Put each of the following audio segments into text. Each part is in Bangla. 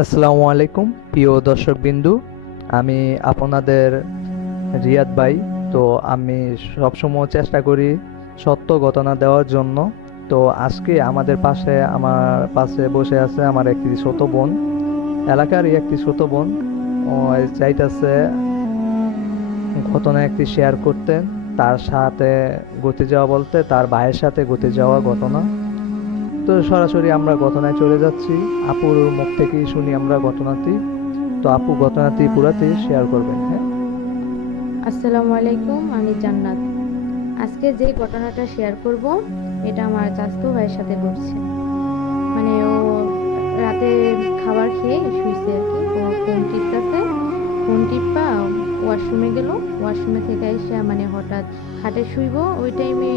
আসসালামু আলাইকুম প্রিয় দর্শকবিন্দু। আমি আপনাদের রিয়াদ ভাই। তো আমি সবসময় চেষ্টা করি সত্য ঘটনা দেওয়ার জন্য। তো আজকে আমার পাশে বসে আছে আমার একটি ছোট বোন, এলাকারই একটি ছোট বোন। ও চাইতেছে ঘটনা একটি শেয়ার করতে, তার সাথে ঘটে যাওয়া বলতে তার ভাইয়ের সাথে ঘটে যাওয়া ঘটনা। তো সরাসরি আমরা ঘটনায় চলে যাচ্ছি। আপুর মুখ থেকেই শুনি আমরা ঘটনাটি। তো আপু ঘটনাটি পুরাটি শেয়ার করবেন, হ্যাঁ? আসসালামু আলাইকুম, আমি জান্নাত। আজকে যে ঘটনাটা শেয়ার করব এটা আমার চাচাতো ভাইয়ের সাথে ঘটছে। মানে ও রাতে খাবার খেয়ে শুইছে আর কি। ও ফোন টিপতেছে, ফোন টিপা ওয়াশরুমে গেল। ওয়াশরুমে থেকে এসে মানে হঠাৎ খাটে শুইব, ওই টাইমে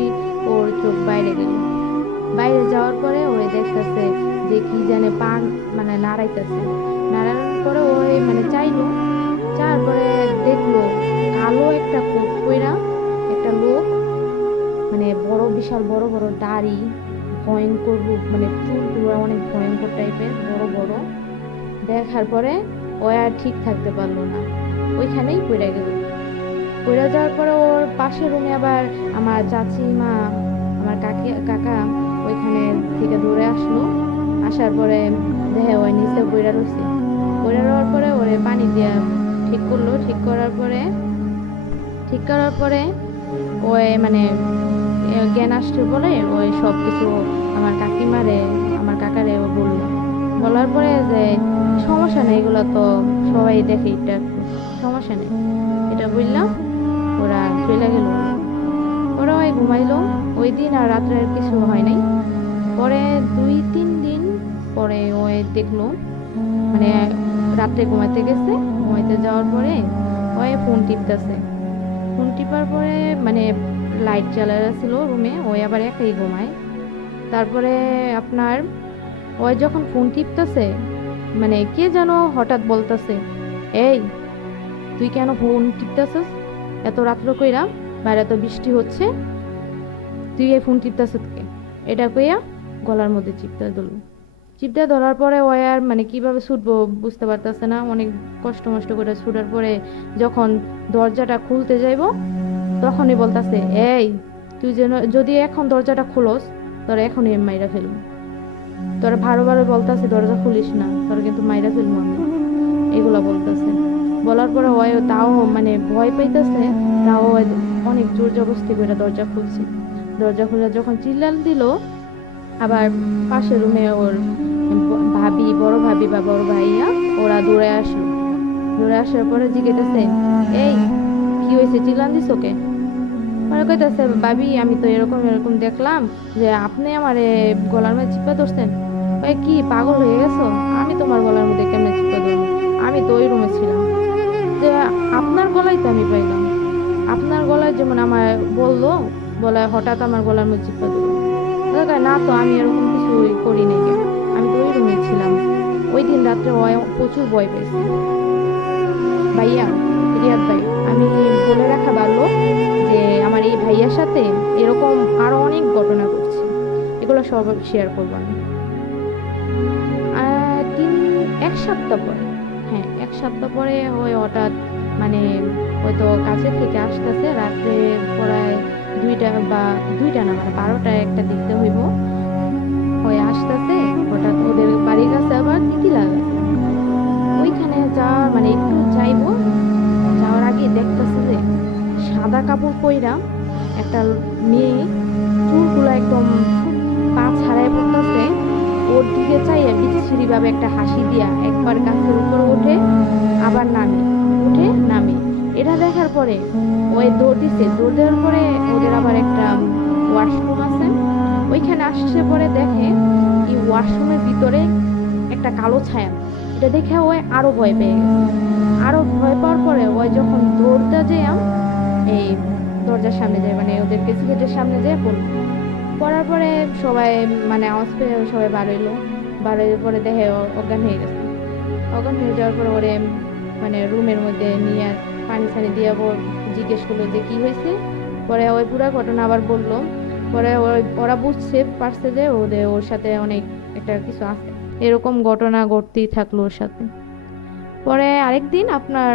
ওর চোখ বাইরে গেল। বাইরে যাওয়ার পরে ওই দেখতেছে যে কি জানে পান মানে নাড়াইতেছে। নাড়ানোর পরে ওই মানে চাইলো, চার পরে দেখলো কালো একটা কোট পইরা একটা লোক, মানে বড় বিশাল বড় বড় দাড়ি, ভয়ঙ্কর রূপ, মানে চুলগুলো অনেক ভয়ঙ্কর টাইপের বড় বড়। দেখার পরে ও আর ঠিক থাকতে পারলো না, ওইখানেই পড়ে গেল। পড়ে যাওয়ার পরে ওর পাশের রুমে আবার আমার চাচি মা, আমার কাকা ওইখানে থেকে দৌড়ে আসলো। আসার পরে দেখে ওই নিচে পড়ে রয়েছে। পড়ে যাওয়ার পরে ওরে পানি দিয়ে ঠিক করলো। ঠিক করার পরে ওই মানে জ্ঞান আসছে বলে ওই সব কিছু আমার কাকিমারে, আমার কাকারে ও বললো। বলার পরে যে সমস্যা নেই, এগুলো তো সবাই দেখে, এটা একটু সমস্যা নেই, এটা বললাম। ওরা চলে গেল। ওরা ওই ঘুমাইলো। ওই দিন আর রাত্রে আর কিছু হয় নাই। পরে 2-3 দিন পরে ওই দেখলো, মানে রাত্রে ঘুমাইতে গেছে। ঘুমাইতে যাওয়ার পরে ওই ফোন টিপতেছে। ফোন টিপার পরে মানে লাইট জ্বালানো ছিল রুমে, ওই আবার একাই ঘুমায়। তারপরে আপনার ওই যখন ফোন টিপতেছে, মানে কে যেন হঠাৎ বলতেছে, এই তুই কেন ফোন টিপতেছিস এত রাত্র কইরা, বাইরে তো বৃষ্টি হচ্ছে, তুই এই ফোন টিপতেছিস কে? এটা কইয়া গলার মধ্যে চিপতে দিল। চিপতে ধরার পরে ও আর মানে কিভাবে ছুটবো বুঝতে পারতেছে না। অনেক কষ্ট মষ্ট করে ছুটার পরে যখন দরজাটা খুলতে যাইব, তখনই বলতাছে, এই তুই যেন যদি এখন দরজাটা খুলোস, তোর এখনই আমি মাইরা ফেলবো। তোরা ভালো ভালো বলতাছে দরজা খুলিস না, তোর কিন্তু মাইরা ফেলবো আমি, এগুলা বলতেছে। বলার পরে ওই তাও মানে ভয় পাইতেছে, তাও ওই অনেক জোর জবরদস্তি করে দরজা খুলছে। দরজা খুলে যখন চিল্লাল দিল, আবার পাশের রুমে ওর ভাবি, বড় ভাবি বা বড় ভাইয়া, ওরা দৌড়ে আসলো। দৌড়ে আসার পরে জিজ্ঞেসে, এই কি হয়েছে, চিল্লান দিস ওকে? পরে কইতাছে, ভাবি আমি তো এরকম এরকম দেখলাম যে আপনি আমার গলার মধ্যে চিপা ধরছেন। ওই কি পাগল হয়ে গেছো? আমি তোমার গলার মধ্যে কেমনে চিপা ধরবো? আমি তো ওই রুমে ছিলাম। যে আপনার গলায় তো আমি পাইলাম, আপনার গলায় যেমন আমার বললো, বলে হঠাৎ আমার গলার মধ্যে চিপা ধরো। ও কয়, না তো আমি এরকম কিছু করি নাই কে, আমি তো ওই রুমে ছিলাম। ওই দিন রাত্রে ও প্রচুর ভয় পেয়েছে। ভাইয়া, রিয়াদ ভাই, আমি বলে রাখা ভালো যে আমার এই ভাইয়ার সাথে এরকম আরো অনেক ঘটনা ঘটছে, এগুলো সব শেয়ার করবো আমি। আর এক সপ্তাহ পরে, হ্যাঁ 1 সপ্তাহ পরে ওই হঠাৎ মানে হয়তো কাছে থেকে আসতেছে রাত্রে প্রায় 2টা না মানে 12টা একটা দিকতে হইব। ওই আসতেছে, হঠাৎ ওদের বাড়ির কাছে আবার তিতি লাগাছে। ওইখানে যাওয়ার মানে একটু যাইবো, যাওয়ার আগে দেখতেছে যে সাদা কাপড় পইরা একটা মেয়ে, চুলগুলো একদম পা ছাড়াই পড়তেছে, ওর দিকে চাইয়া বিচ্ছিরি ভাবে একটা হাসি দিয়া একবার গাছের উপর ওঠে, আবার নামে, উঠে নামে। এটা দেখার পরে ওই দৌড় দিছে। দৌড় দেওয়ার পরে ওদের আবার একটা ওয়াশরুম আছে, ওইখানে আসছে। পরে দেখে এই ওয়াশরুমের ভিতরে একটা কালো ছায়া। এটা দেখে ওই আরো ভয় পেয়ে গেছে। আরো ভয় পাওয়ার পরে ওই যখন দৌড়তে যায় এই দরজার সামনে যায়, মানে ওদের গেটের সামনে যায় পড়লো। পড়ার পরে সবাই মানে আওয়াজ পেয়ে সবাই বার হইলো। বার হয়ে পরে দেখে ও অজ্ঞান হয়ে গেছে। অজ্ঞান হয়ে যাওয়ার পরে ওরে মানে রুমের মধ্যে নিয়ে পানি ছানি দিয়ে জিজ্ঞেস করলো যে কি হয়েছে। পরে ওই পুরা ঘটনা আবার বললো। পরে ওরা বুঝছে পারছে যে ওর সাথে অনেক একটা কিছু আছে। এরকম ঘটনা ঘটতেই থাকলো ওর সাথে। পরে আরেকদিন আপনার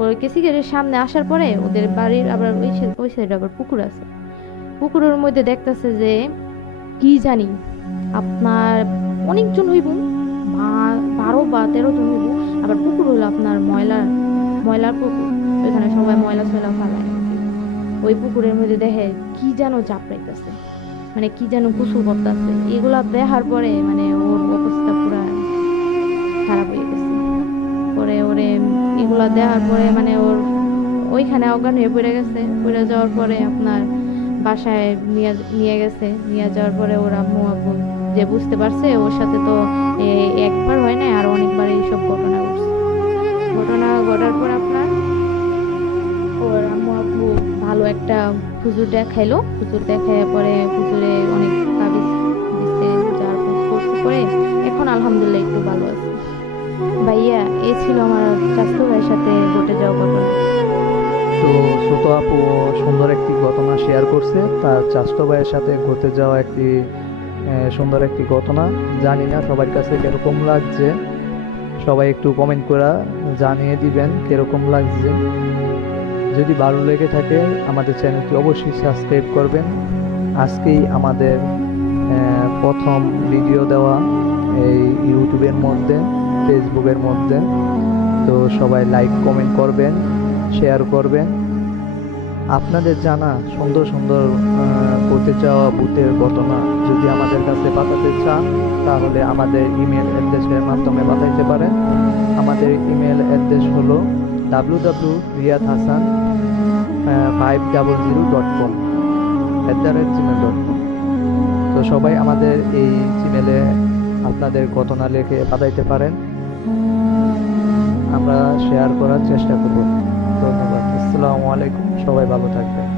ওই কেসি গেটের সামনে আসার পরে ওদের বাড়ির আবার ওই সাইডে আবার পুকুর আছে। পুকুরের মধ্যে দেখতেছে যে কি জানি আপনার অনেকজন হইব, 12 বা 13 জন হইব। আবার পুকুর হলো আপনার ময়লার পুকুর, ওইখানে সবাই ময়লা সয়লা ফেলায়। ওই পুকুরের মধ্যে দেখে কি যেন চাপড়াইতেছে, মানে কি যেন গোসল করতেছে। এগুলা দেখার পরে মানে ওর অবস্থা পুরা খারাপ হয়ে গেছে। পরে ওরে এগুলা দেখার পরে মানে ওর ওইখানে অজ্ঞান হয়ে পড়ে গেছে। পড়ে যাওয়ার পরে আপনার বাসায় নিয়ে গেছে। নিয়ে যাওয়ার পরে ওর আম্মু আব্বু যে বুঝতে পারছে ওর সাথে তো একবার হয় না, আরো অনেকবার এইসব ঘটনা ঘটছে। ঘটনা ঘটার পর আপনার ওর আম্মু আব্বু ভালো একটা হুজুর দেখাইলো। হুজুর দেখায় পরে হুজুরে অনেক তাবিজ দিচ্ছে, যার করছে পরে এখন আলহামদুলিল্লাহ একটু ভালো আছে। ভাইয়া, এই ছিল আমার চাচতো ভাইয়ের সাথে ঘটে যাওয়া ঘটনা। তো ছোট আপু সুন্দর একটি ঘটনা শেয়ার করছে, তার চাচাতো ভাইয়ের সাথে ঘটে যাওয়া একটি সুন্দর একটি ঘটনা। জানি না সবার কাছে কিরকম লাগছে, সবাই একটু কমেন্ট করে জানিয়ে দিবেন কিরকম লাগছে। যদি ভালো লেগে থাকে আমাদের চ্যানেলটি অবশ্যই সাবস্ক্রাইব করবেন। আজকেই আমাদের প্রথম ভিডিও দেওয়া এই ইউটিউবের মধ্যে, ফেসবুকের মধ্যে। তো সবাই লাইক কমেন্ট করবেন, শেয়ার করবেন। আপনাদের জানা সুন্দর সুন্দর ঘটে যাওয়া ভূতের ঘটনা যদি আমাদের কাছে পাঠাতে চান তাহলে আমাদের ইমেল অ্যাড্রেসের মাধ্যমে পাঠাইতে পারেন। আমাদের ইমেল অ্যাড্রেস হলো www.riyadhasan500.com @gmail.com। তো সবাই আমাদের এই জিমেলে আপনাদের ঘটনা লিখে পাঠাইতে পারেন, আমরা শেয়ার করার চেষ্টা করব। ধন্যবাদ। আসসালামু আলাইকুম, সবাই ভালো থাকবেন।